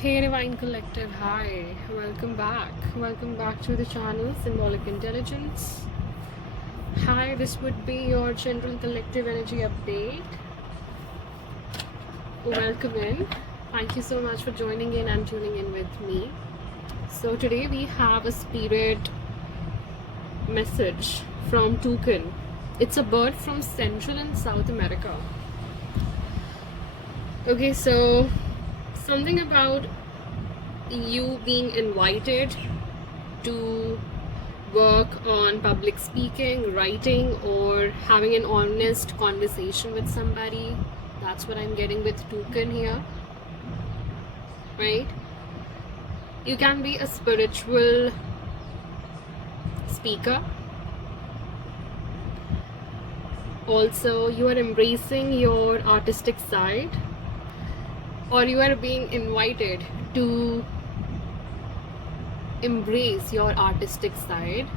Hey Divine Collective, hi, welcome back. Welcome back to the channel Symbolic Intelligence. Hi, this would be your general collective energy update. Welcome in. Thank you so much for joining in and tuning in with me. So, today we have a spirit message from Toucan. It's a bird from Central and South America. Okay, so something about you being invited to work on public speaking, writing, or having an honest conversation with somebody. That's what I'm getting with Toucan here, right? You can be a spiritual speaker. Also, you are embracing your artistic side, or you are being invited to embrace your artistic side.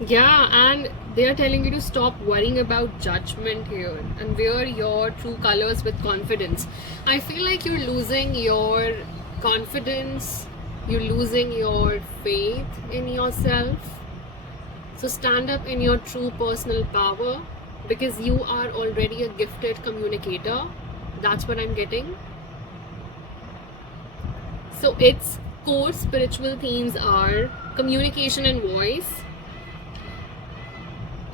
Yeah, and they are telling you to stop worrying about judgment here and wear your true colors with confidence. I feel like you're losing your confidence, you're losing your faith in yourself. So stand up in your true personal power because you are already a gifted communicator. That's what I'm getting. So its core spiritual themes are communication and voice.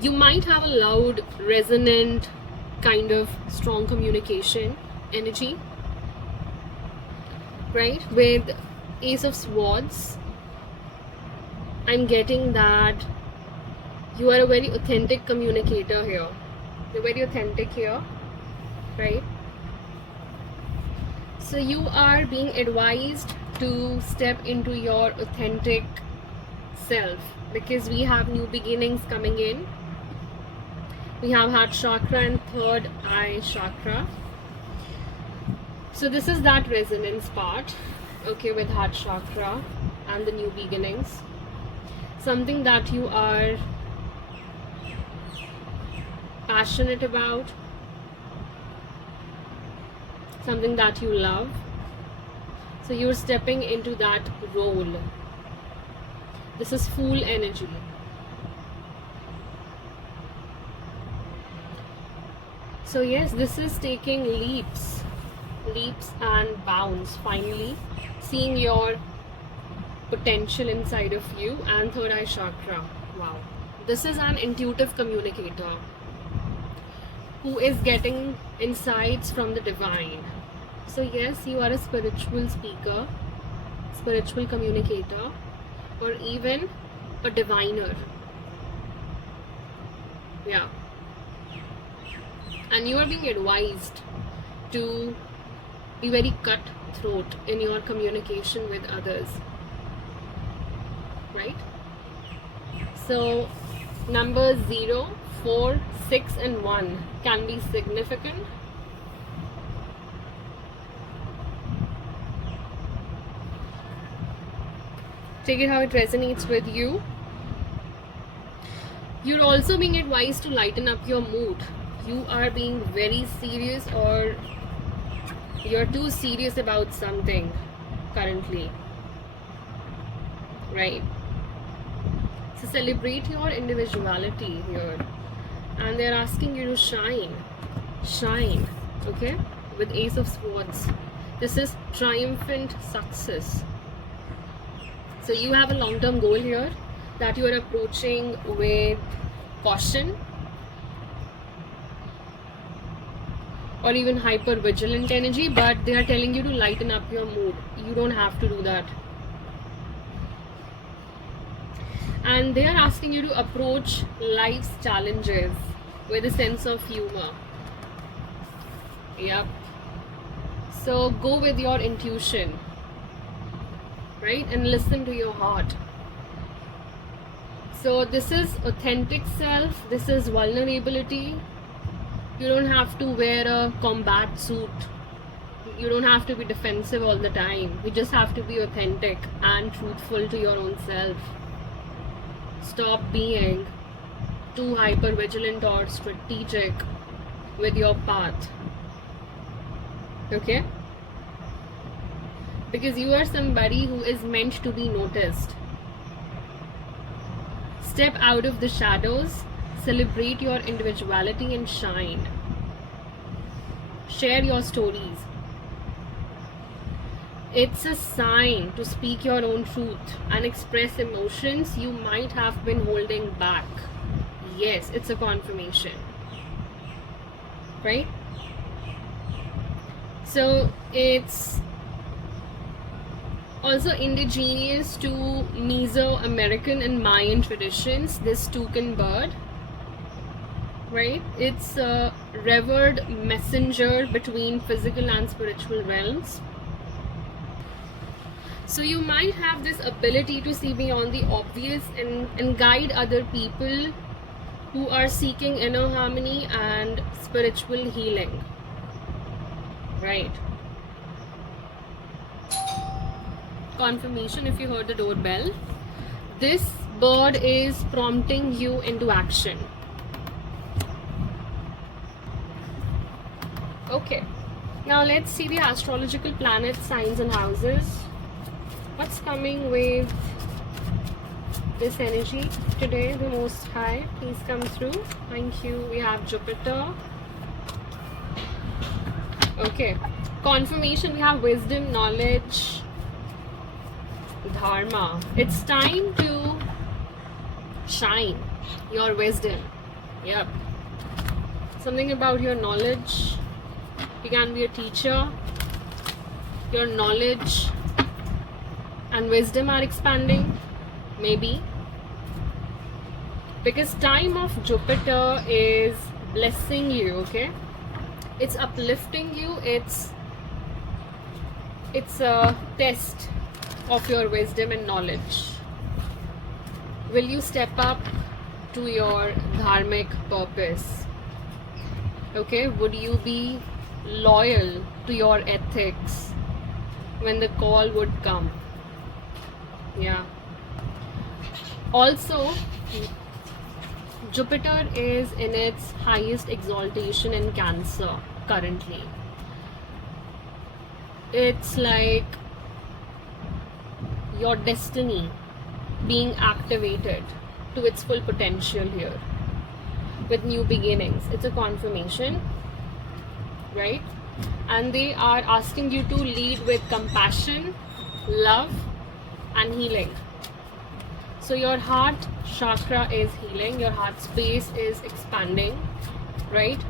You might have a loud, resonant, kind of strong communication energy, right? With Ace of Swords, I'm getting that you are a very authentic communicator here. You're very authentic here, right? So you are being advised to step into your authentic self because we have new beginnings coming in. We have heart chakra and third eye chakra. So this is that resonance part, okay, with heart chakra and the new beginnings. Something that you are passionate about, something that you love. So you're stepping into that role. This is Fool energy. So yes, this is taking leaps and bounds, finally seeing your potential inside of you. And third eye chakra, wow, this is an intuitive communicator who is getting insights from the divine. So yes, you are a spiritual speaker, spiritual communicator, or even a diviner. Yeah, and you are being advised to be very cutthroat in your communication with others, right? So numbers 0, 4, 6 and 1 can be significant. Take it how it resonates with you. You're also being advised to lighten up your mood. You are being very serious, or you're too serious about something currently, right? So celebrate your individuality here, and they're asking you to shine, okay, with Ace of Swords. This is triumphant success. So you have a long-term goal here that you are approaching with caution or even hyper vigilant energy, but they are telling you to lighten up your mood. You don't have to do that. And they are asking you to approach life's challenges with a sense of humor. Yep. So go with your intuition, right? And listen to your heart. So this is authentic self, this is vulnerability. You don't have to wear a combat suit. You don't have to be defensive all the time. You just have to be authentic and truthful to your own self. Stop being too hyper vigilant or strategic with your path. Okay? Because you are somebody who is meant to be noticed. Step out of the shadows, celebrate your individuality and shine. Share your stories. It's a sign to speak your own truth and express emotions you might have been holding back. Yes, it's a confirmation. Right? So it's also indigenous to Mesoamerican and Mayan traditions, this toucan bird. Right? It's a revered messenger between physical and spiritual realms. So you might have this ability to see beyond the obvious and guide other people who are seeking inner harmony and spiritual healing. Right. Confirmation if you heard the doorbell. This bird is prompting you into action. Okay. Now let's see the astrological planets, signs and houses. What's coming with this energy today? The Most High, please come through. Thank you. We have Jupiter. Okay. Confirmation, we have wisdom, knowledge, dharma. It's time to shine your wisdom. Yep. Something about your knowledge. You can be a teacher. Your knowledge and wisdom are expanding, maybe, because time of Jupiter is blessing you. Okay, it's uplifting you. It's a test of your wisdom and knowledge. Will you step up to your dharmic purpose? Okay, would you be loyal to your ethics when the call would come? Yeah. Also, Jupiter is in its highest exaltation in Cancer currently. It's like your destiny being activated to its full potential here with new beginnings. It's a confirmation, right? And they are asking you to lead with compassion, love, and healing. So your heart chakra is healing, your heart space is expanding, right?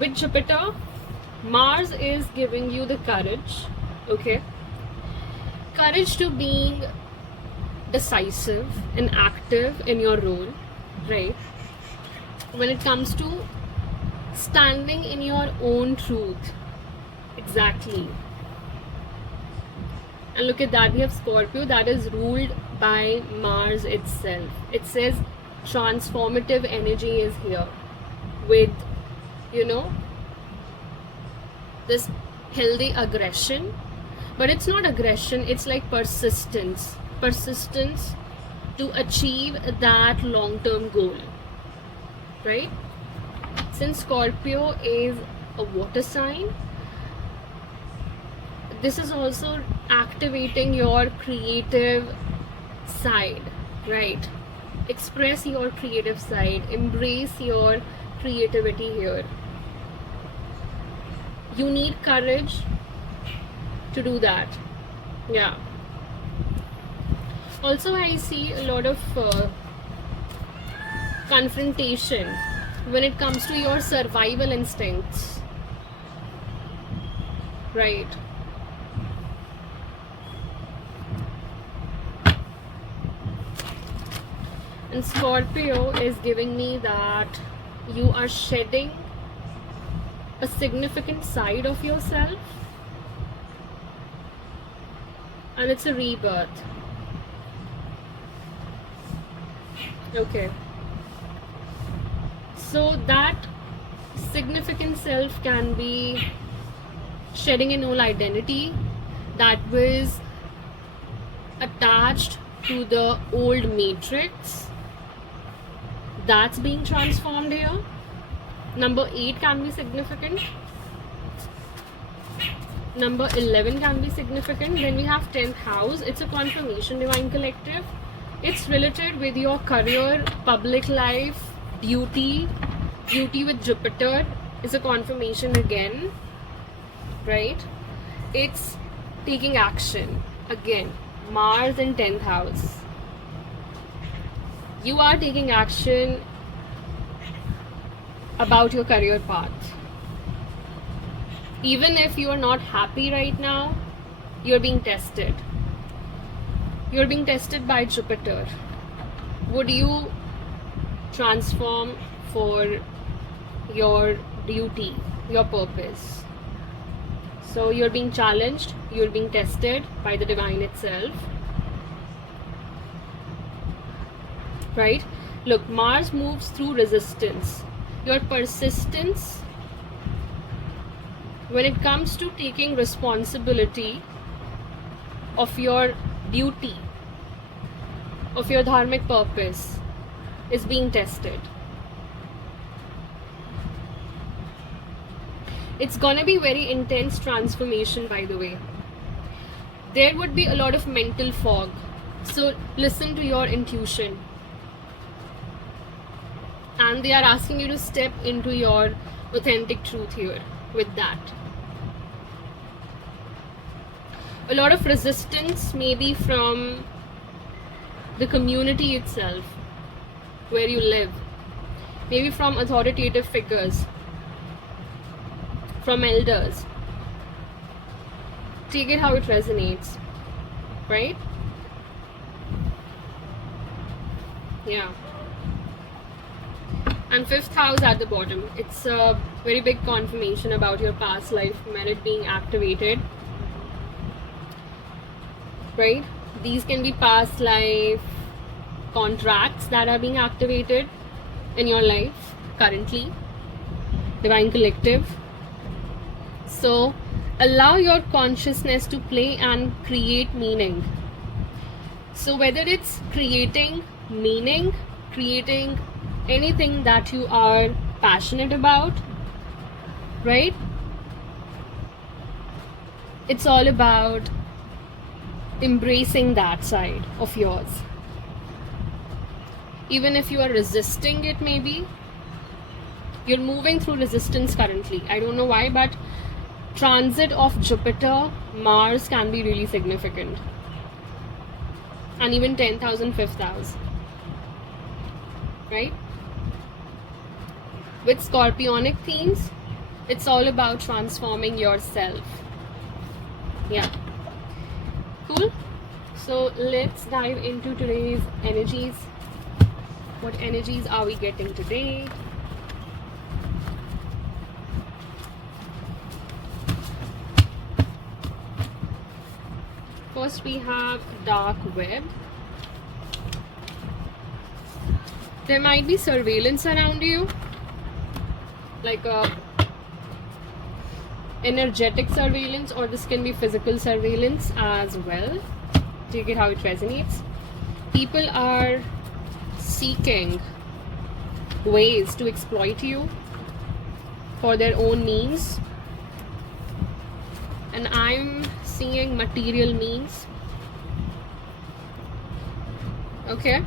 With Jupiter, Mars is giving you the courage, okay? Courage to being decisive and active in your role, right? When it comes to standing in your own truth. Exactly. And look at that, we have Scorpio that is ruled by Mars itself. It says transformative energy is here with, this healthy aggression. But it's not aggression, it's like persistence. Persistence to achieve that long-term goal, right? Since Scorpio is a water sign, this is also activating your creative side, right? Express your creative side, embrace your creativity here. You need courage to do that. Yeah. Also, I see a lot of confrontation when it comes to your survival instincts, right? And Scorpio is giving me that you are shedding a significant side of yourself, and it's a rebirth. Okay. So that significant self can be shedding an old identity that was attached to the old matrix That's being transformed here. Number 8 can be significant. Number 11 can be significant. Then we have 10th house. It's a confirmation, Divine Collective. It's related with your career, public life, duty. Duty with Jupiter is a confirmation again, right? It's taking action. Again, Mars in 10th house. You are taking action about your career path. Even if you are not happy right now, you're being tested. You're being tested by Jupiter. Would you transform for your duty, your purpose? So you're being challenged, you're being tested by the divine itself. Right? Look, Mars moves through resistance. Your persistence when it comes to taking responsibility of your duty, of your dharmic purpose, is being tested. It's gonna be very intense transformation, by the way. There would be a lot of mental fog. So listen to your intuition. And they are asking you to step into your authentic truth here with that. A lot of resistance maybe from the community itself, where you live. Maybe from authoritative figures, from elders. Take it how it resonates, right? Yeah. And 5th house at the bottom. It's a very big confirmation about your past life merit being activated, right? These can be past life contracts that are being activated in your life currently. Divine Collective. So allow your consciousness to play and create meaning. So whether it's creating meaning, creating anything that you are passionate about, right? It's all about embracing that side of yours. Even if you are resisting it, maybe you're moving through resistance currently. I don't know why, but transit of Jupiter, Mars can be really significant. And even 10,000, 5th house. Right? With Scorpionic themes, it's all about transforming yourself. Yeah. Cool. So let's dive into today's energies. What energies are we getting today? First we have dark web. There might be surveillance around you, like a energetic surveillance, or this can be physical surveillance as well. Take it how it resonates. People are seeking ways to exploit you for their own means, and I'm seeing material means. Okay.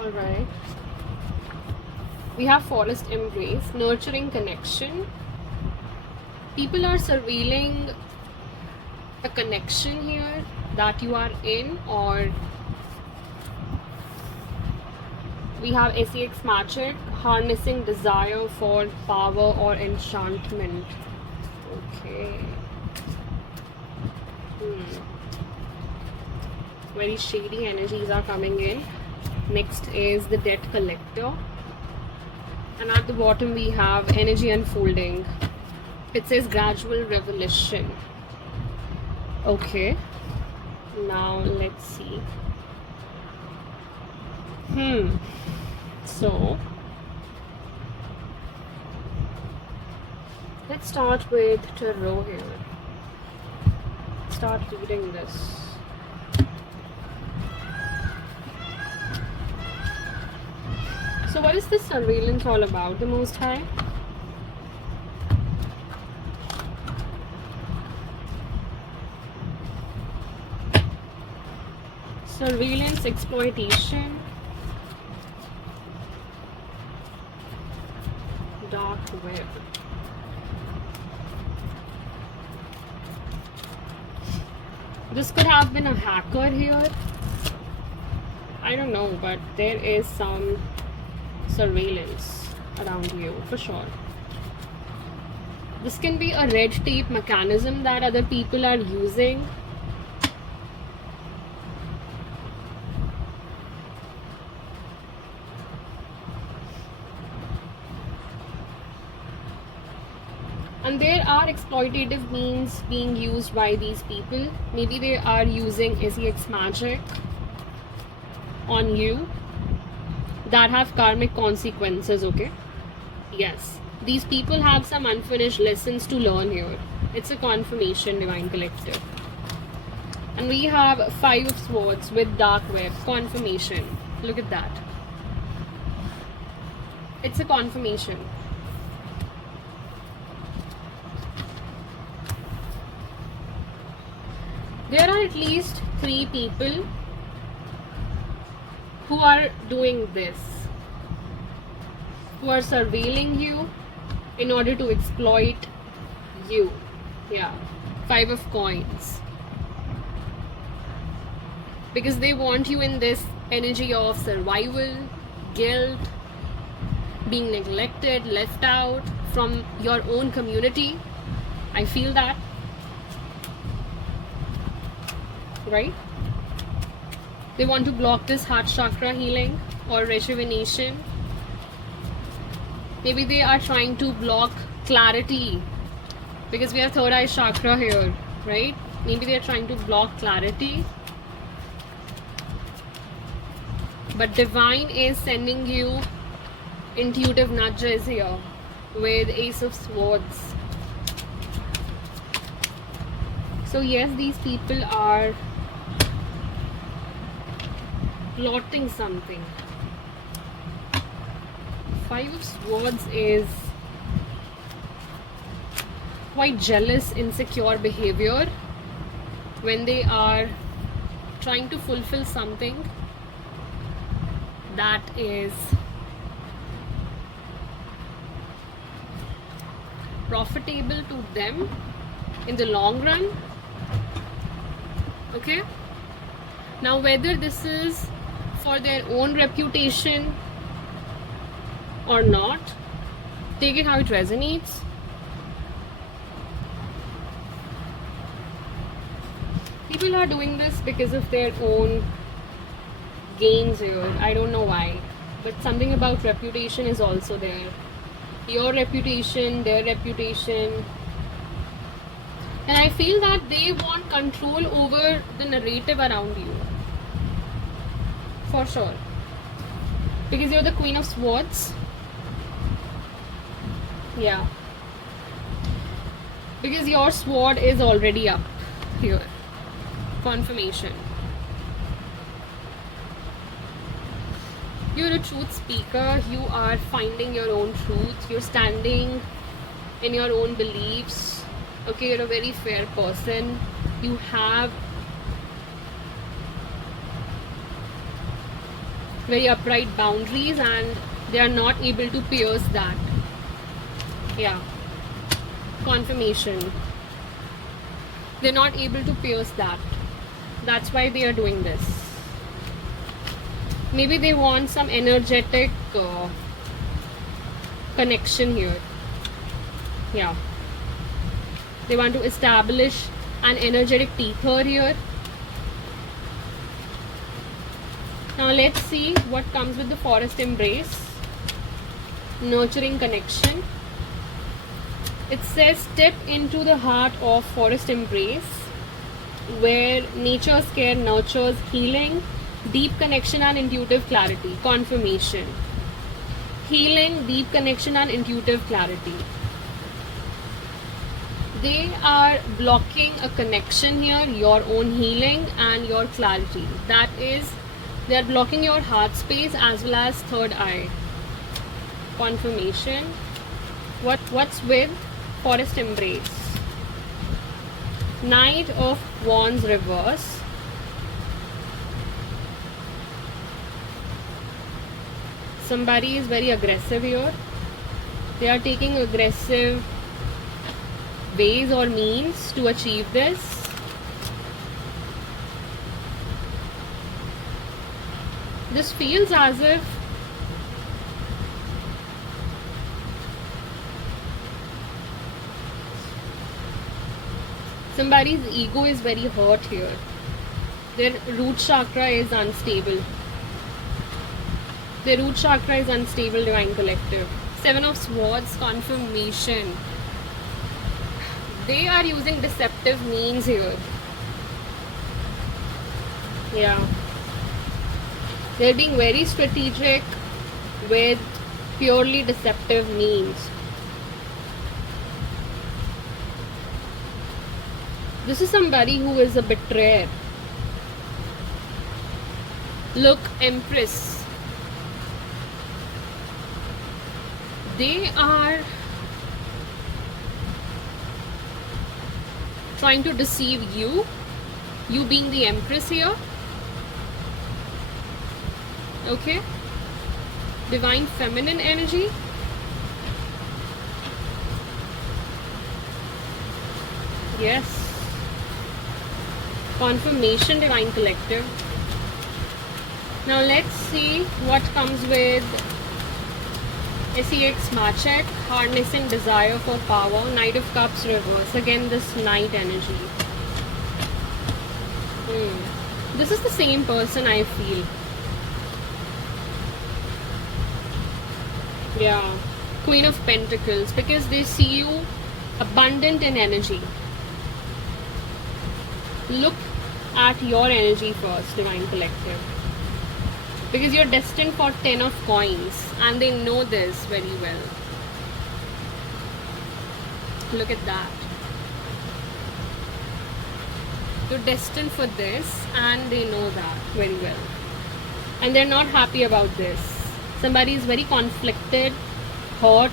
Alright. We have forest embrace, nurturing connection. People are surveilling a connection here that you are in, or we have SEX magic, harnessing desire for power or enchantment. Okay. Very shady energies are coming in. Next is the debt collector. And at the bottom we have energy unfolding. It says gradual revelation. Okay. Now let's see. So let's start with tarot here. Start reading this. So what is this surveillance all about, the Most High? Surveillance, exploitation, dark web. This could have been a hacker here. I don't know, but there is some surveillance around you for sure. This can be a red tape mechanism that other people are using. And there are exploitative means being used by these people. Maybe they are using SEX magic on you that have karmic consequences, okay? Yes. These people have some unfinished lessons to learn here. It's a confirmation, Divine Collective. And we have 5 of Swords with dark web. Confirmation. Look at that. It's a confirmation. There are at least 3 people who are doing this, who are surveilling you in order to exploit you. Yeah, 5 of coins. Because they want you in this energy of survival, guilt, being neglected, left out from your own community. I feel that. Right? They want to block this heart chakra healing or rejuvenation. Maybe they are trying to block clarity because we have third eye chakra here, right? Maybe they are trying to block clarity. But divine is sending you intuitive nudges here with Ace of Swords. So yes, these people are plotting something. 5 of Swords is quite jealous, insecure behavior when they are trying to fulfill something that is profitable to them in the long run. Okay? Now whether this is for their own reputation or not, take it how it resonates. People are doing this because of their own gains here. I don't know why, but something about reputation is also there. Your reputation, their reputation. And I feel that they want control over the narrative around you. For sure. Because you're the Queen of Swords. Yeah. Because your sword is already up here. Confirmation. You're a truth speaker. You are finding your own truth. You're standing in your own beliefs. Okay, you're a very fair person. You have very upright boundaries and they are not able to pierce that. Yeah. Confirmation. They're not able to pierce that. That's why they are doing this. Maybe they want some energetic connection here. Yeah. They want to establish an energetic ether here. Now let's see what comes with the forest embrace. Nurturing connection. It says step into the heart of forest embrace, where nature's care nurtures healing, deep connection and intuitive clarity. Confirmation. Healing, deep connection and intuitive clarity. They are blocking a connection here, your own healing and your clarity. That is, they are blocking your heart space as well as third eye. Confirmation. What's with forest embrace? Knight of Wands reverse. Somebody is very aggressive here. They are taking aggressive ways or means to achieve this. This feels as if somebody's ego is very hurt here. Their root chakra is unstable. Their root chakra is unstable, Divine Collective. Seven of Swords, confirmation. They are using deceptive means here. Yeah. They're being very strategic with purely deceptive means. This is somebody who is a betrayer. Look, Empress. They are trying to deceive you, you being the Empress here. Okay? Divine Feminine energy. Yes. Confirmation, Divine Collective. Now let's see what comes with SEX Machek, harnessing desire for power, Knight of Cups reverse. Again, this Knight energy. This is the same person, I feel. Yeah. Queen of Pentacles, because they see you abundant in energy. Look at your energy first, Divine Collective. Because you're destined for 10 of coins and they know this very well. Look at that. You're destined for this and they know that very well. And they're not happy about this. Somebody is very conflicted, hurt.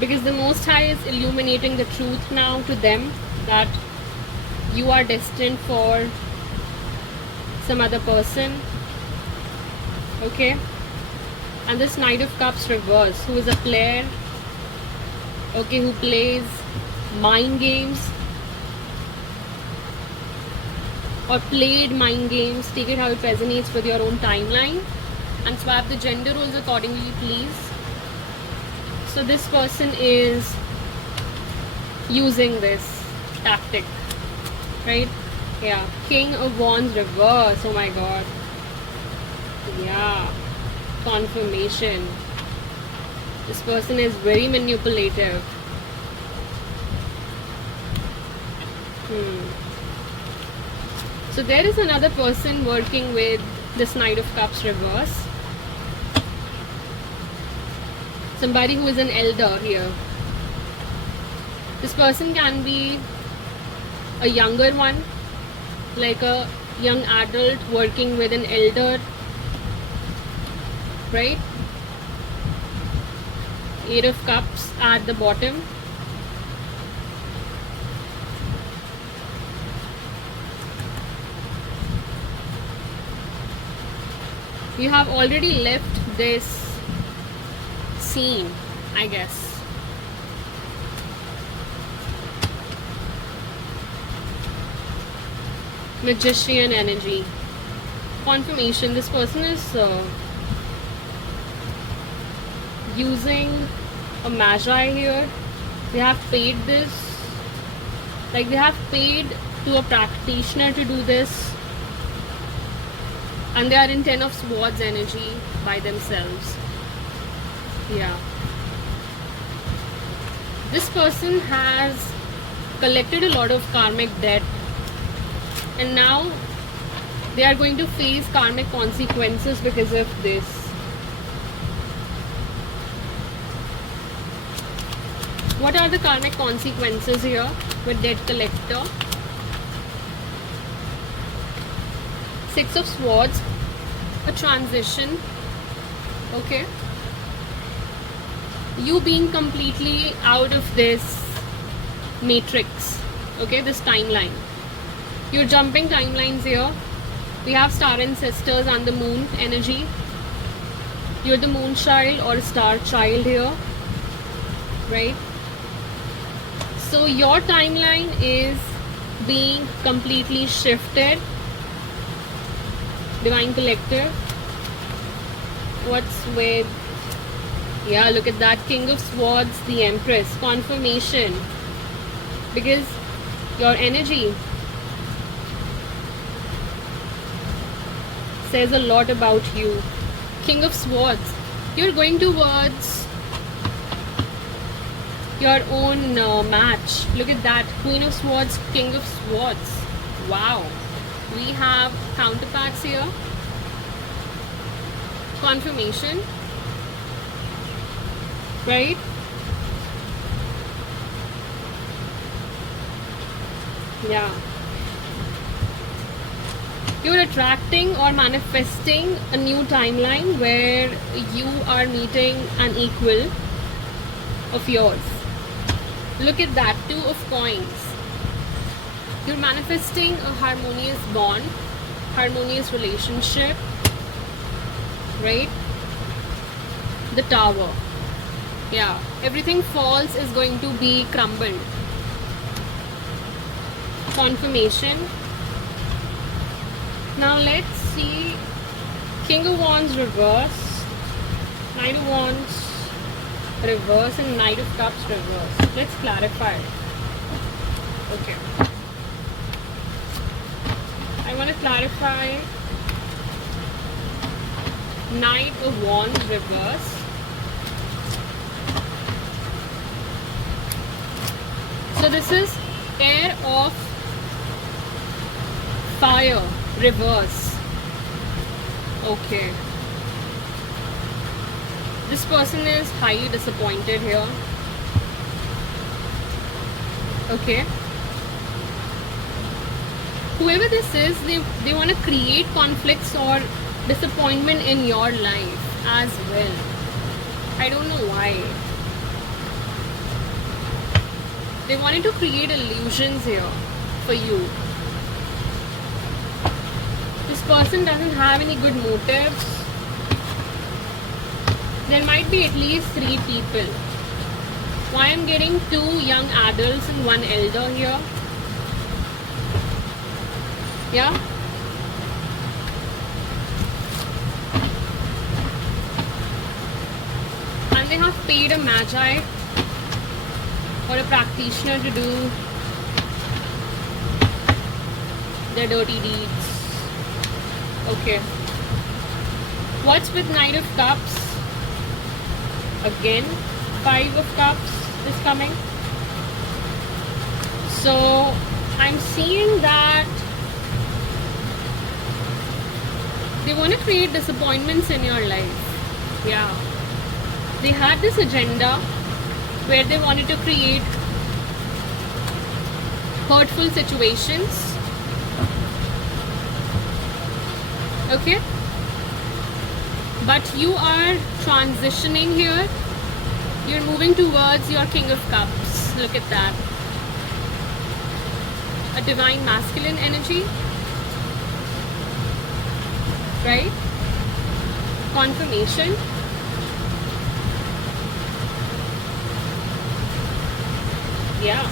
Because the Most High is illuminating the truth now to them that you are destined for some other person. Okay? And this Knight of Cups reverse, who is a player, okay, who plays mind games or played mind games. Take it how it resonates with your own timeline and swap the gender roles accordingly, please. So this person is using this tactic, right? Yeah. King of Wands reverse. Oh my god. Yeah. Confirmation. This person is very manipulative. So there is another person working with this Knight of Cups reverse. Somebody who is an elder here. This person can be a younger one, like a young adult working with an elder, right? Eight of Cups at the bottom. You have already left this scene, I guess. Magician energy. Confirmation. This person is using a magi here. They have paid this. Like they have paid to a practitioner to do this. and they are in 10 of swords energy by themselves. Yeah, this person has collected a lot of karmic debt, and now they are going to face karmic consequences because of this. What are the karmic consequences here with debt collector? Six of Swords, a transition. Okay, you being completely out of this matrix, okay, this timeline. You're jumping timelines here. We have star and sisters and the moon energy. You're the moon child or star child here, right? So your timeline is being completely shifted. Divine Collective. What's with, yeah, look at that, King of Swords, the Empress, confirmation, because your energy says a lot about you. King of Swords, you're going towards your own match. Look at that, Queen of Swords, King of Swords. Wow, we have counterparts here. Confirmation, right? Yeah, you're attracting or manifesting a new timeline where you are meeting an equal of yours. Look at that, Two of Coins. You're manifesting a harmonious bond, harmonious relationship, right? The Tower. Yeah, everything false is going to be crumbled. Confirmation. Now let's see King of Wands reverse, Knight of Wands reverse, and Knight of Cups reverse. Let's clarify. Okay, I want to clarify Knight of Wands reverse. So this is Air of Fire reverse. Okay, this person is highly disappointed here. Okay, whoever this is, they want to create conflicts or disappointment in your life as well. I don't know why. They wanted to create illusions here for you. This person doesn't have any good motives. There might be at least 3 people. Why I'm getting 2 young adults and 1 elder here? Yeah? And they have paid a magi or a practitioner to do their dirty deeds. Okay. What's with Knight of Cups? Again, 5 of Cups is coming. So I'm seeing that they want to create disappointments in your life. Yeah. They had this agenda where they wanted to create hurtful situations. Okay, but you are transitioning here. You're moving towards your King of Cups. Look at that, a divine masculine energy, right? Confirmation. Yeah.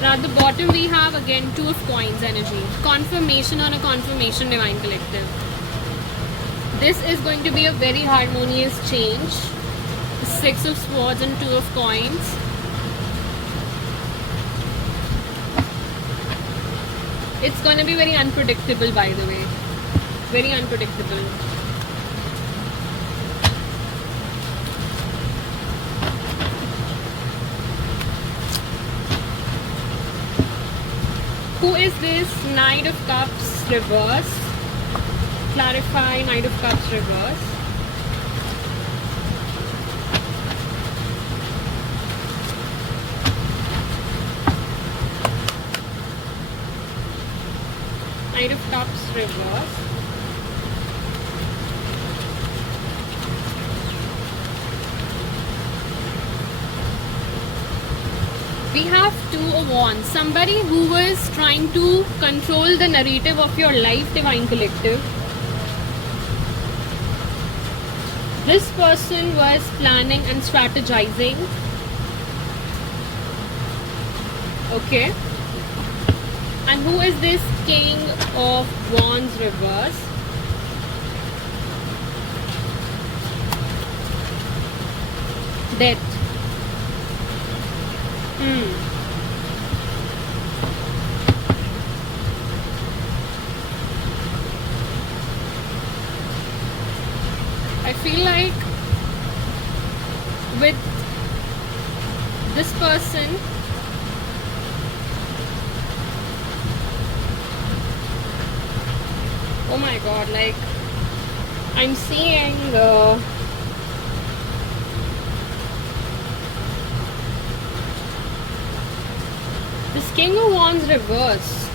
Now at the bottom we have again 2 of Coins energy. Confirmation on a confirmation, Divine Collective. This is going to be a very harmonious change. 6 of Swords and 2 of Coins. It's gonna be very unpredictable, by the way. Very unpredictable. Who is this Knight of Cups reverse? Clarify Knight of Cups reverse. Knight of Cups reverse. We have Two of Wands. Somebody who was trying to control the narrative of your life, Divine Collective. This person was planning and strategizing. Okay. And who is this King of Wands reverse? Death. I feel like with this person, oh my god, like I'm seeing this King of Wands reverse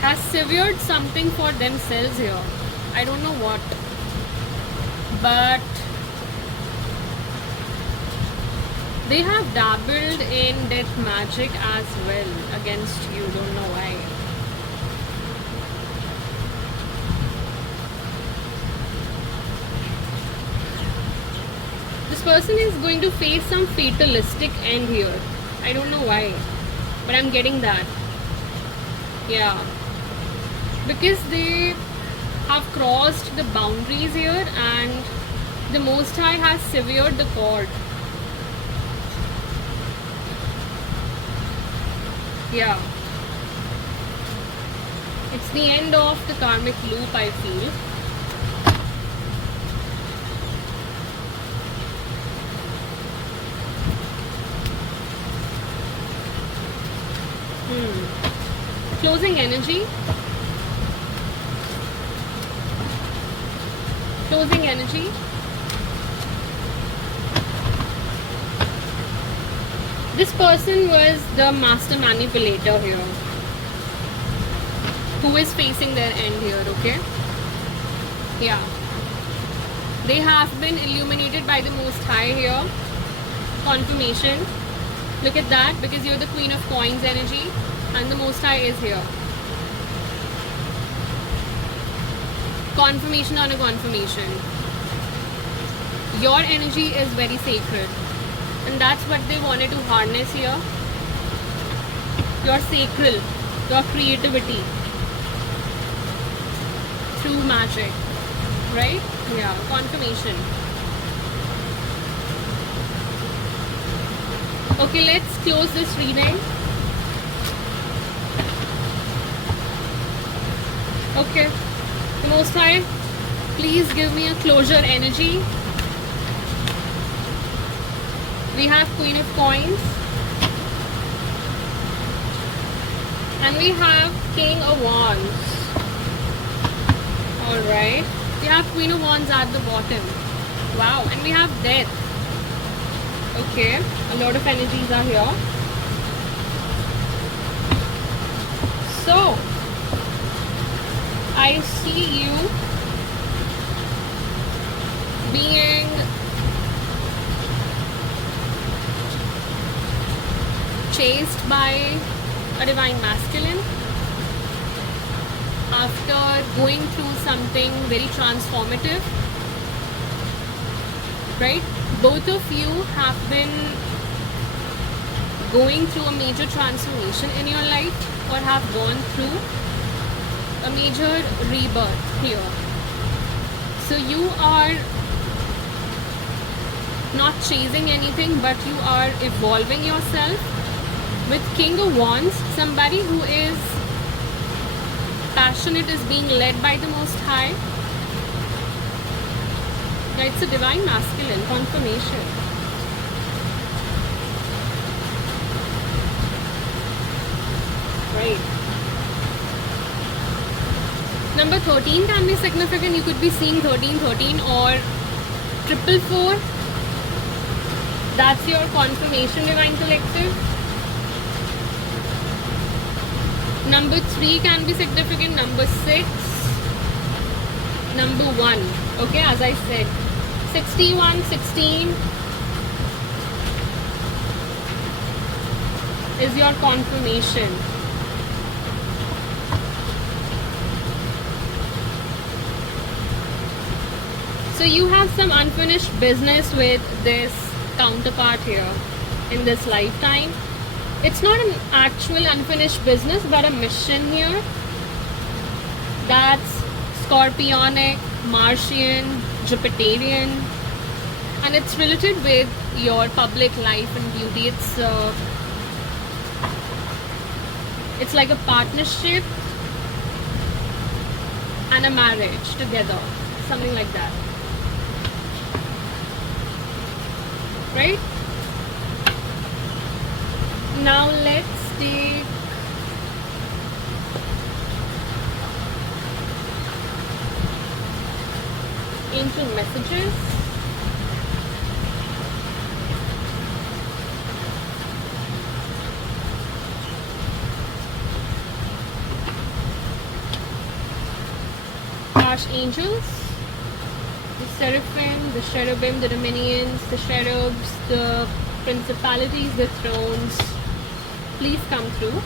has severed something for themselves here. I don't know what, but they have dabbled in death magic as well against you. Don't know why. This person is going to face some fatalistic end here. I don't know why, but I'm getting that. Yeah, because they have crossed the boundaries here and the Most High has severed the cord. Yeah, it's the end of the karmic loop, I feel. Closing energy. Closing energy. This person was the master manipulator here, who is facing their end here, okay? Yeah. They have been illuminated by the Most High here. Confirmation. Look at that, because you're the Queen of Coins energy and the Most High is here. Confirmation on a confirmation. Your energy is very sacred, and that's what they wanted to harness here. Your sacral, your creativity through magic, right? Yeah, confirmation. Okay, let's close this reading. Okay, the Most High, please give me a closure energy. We have Queen of Coins. And we have King of Wands. Alright. We have Queen of Wands at the bottom. Wow. And we have Death. Okay. A lot of energies are here. So, I see you being chased by a divine masculine after going through something very transformative, right? Both of you have been going through a major transformation in your life, or have gone through a major rebirth here. So you are not chasing anything, but you are evolving yourself. With King of Wands, somebody who is passionate, is being led by the Most High. Yeah, it's a divine masculine confirmation. Right. Number 13 can be significant. You could be seeing 1313 or 444. That's your confirmation, Divine Collective. Number 3 can be significant. Number 6. Number 1. Okay, as I said. 61, 16 is your confirmation. So you have some unfinished business with this counterpart here in this lifetime. It's not an actual unfinished business, but a mission here. That's Scorpionic, Martian, Jupiterian, and it's related with your public life and beauty. It's like a partnership and a marriage together, something like that. Right? Now let's take angel messages. Archangels, the seraphim, the cherubim, the dominions, the cherubs, the principalities, the thrones, please come through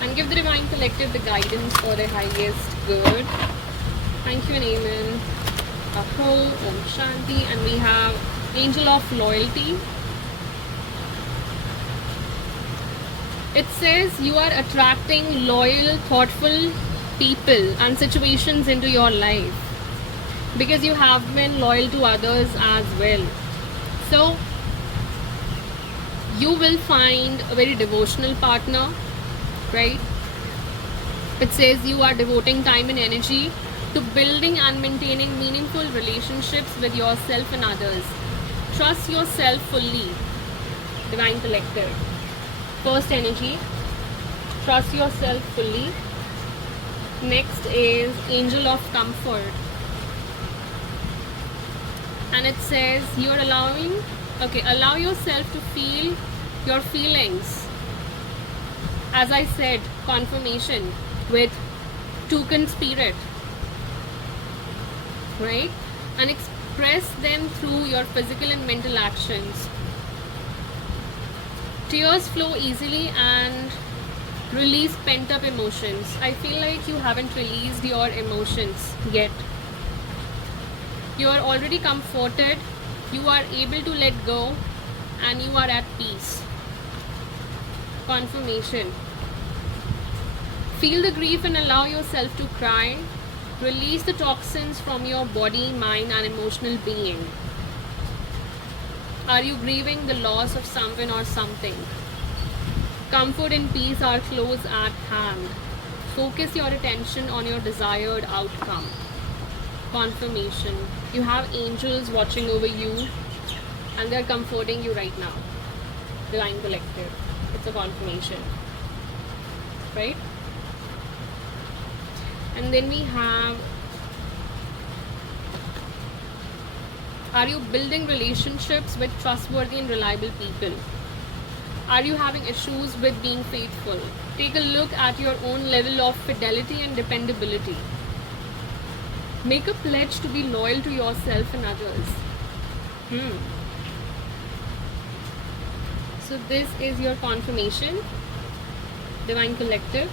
and give the Divine Collective the guidance for the highest good. Thank you and amen. Aho, Om Shanti. And we have Angel of Loyalty. It says you are attracting loyal, thoughtful people and situations into your life because you have been loyal to others as well. So you will find a very devotional partner, right? It says you are devoting time and energy to building and maintaining meaningful relationships with yourself and others. Trust yourself fully, Divine Collective. First energy, trust yourself fully. Next is Angel of Comfort. And it says you're allow yourself to feel your feelings. As I said, confirmation with Toucan Spirit, right? And express them through your physical and mental actions. Tears flow easily and release pent-up emotions. I feel like you haven't released your emotions yet. You are already comforted, you are able to let go, and you are at peace. Confirmation. Feel the grief and allow yourself to cry. Release the toxins from your body, mind, and emotional being. Are you grieving the loss of someone or something? Comfort and peace are close at hand. Focus your attention on your desired outcome. Confirmation. You have angels watching over you and they're comforting you right now. Divine Collective. It's a confirmation. Right? And then we have, are you building relationships with trustworthy and reliable people? Are you having issues with being faithful? Take a look at your own level of fidelity and dependability. Make a pledge to be loyal to yourself and others. So this is your confirmation, Divine Collective.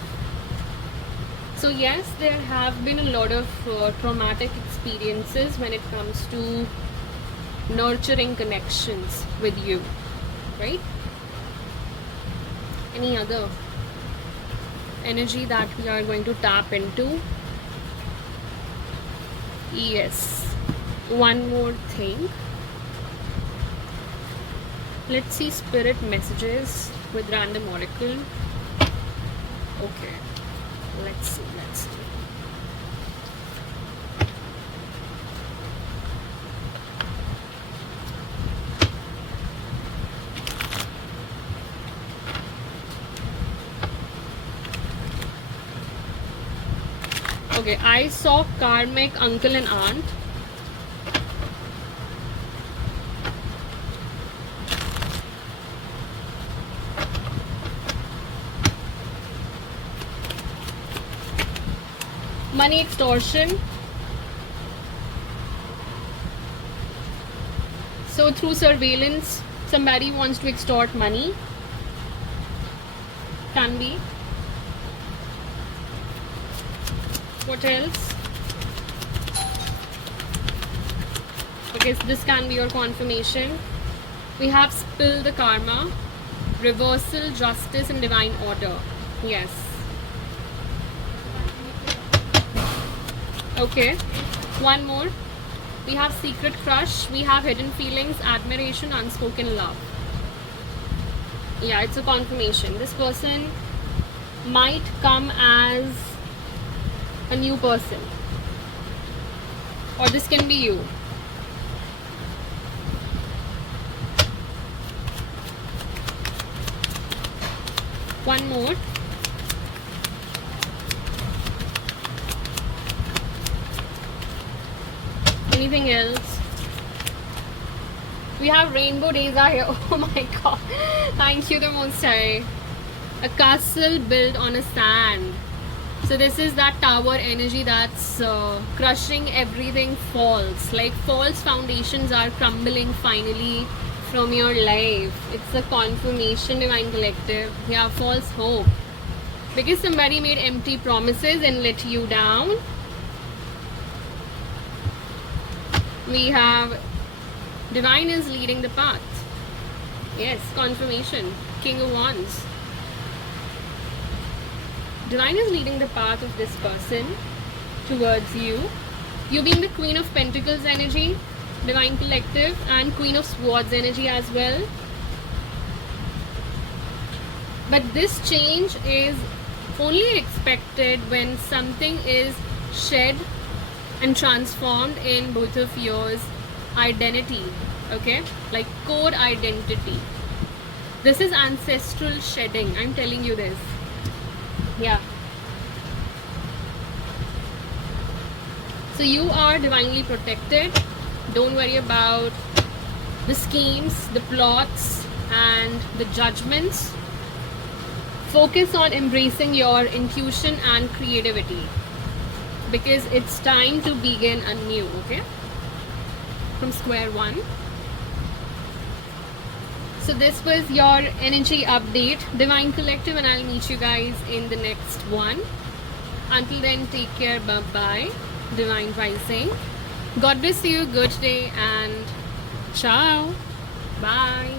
So yes, there have been a lot of traumatic experiences when it comes to nurturing connections with you, right? Any other energy that we are going to tap into? Yes, one more thing. Let's see spirit messages with random oracle. Okay, let's see. Okay, I saw karmic uncle and aunt. Money extortion. So through surveillance, somebody wants to extort money. Can be. What else? Okay, so this can be your confirmation. We have spill the karma, reversal, justice, and divine order. Yes. Okay. One more. We have secret crush. We have hidden feelings, admiration, unspoken love. Yeah, it's a confirmation. This person might come as a new person, or this can be you. One more. Anything else? We have rainbow days are here. Oh my god. Thank you the most high. A castle built on a sand. So this is that tower energy that's crushing everything false. Like false foundations are crumbling finally from your life. It's a confirmation, Divine Collective. Yeah, false hope. Because somebody made empty promises and let you down. We have Divine is leading the path. Yes, confirmation. King of Wands. Divine is leading the path of this person towards you. You being the Queen of Pentacles energy, Divine Collective, and Queen of Swords energy as well. But this change is only expected when something is shed and transformed in both of yours identity. Okay, like core identity. This is ancestral shedding. I'm telling you this. Yeah. So you are divinely protected. Don't worry about the schemes, the plots, and the judgments. Focus on embracing your intuition and creativity, because it's time to begin anew, okay? From square one. So this was your energy update, Divine Collective, and I'll meet you guys in the next one. Until then, take care. Bye-bye. Divine Rising. God bless you. Good day and ciao. Bye.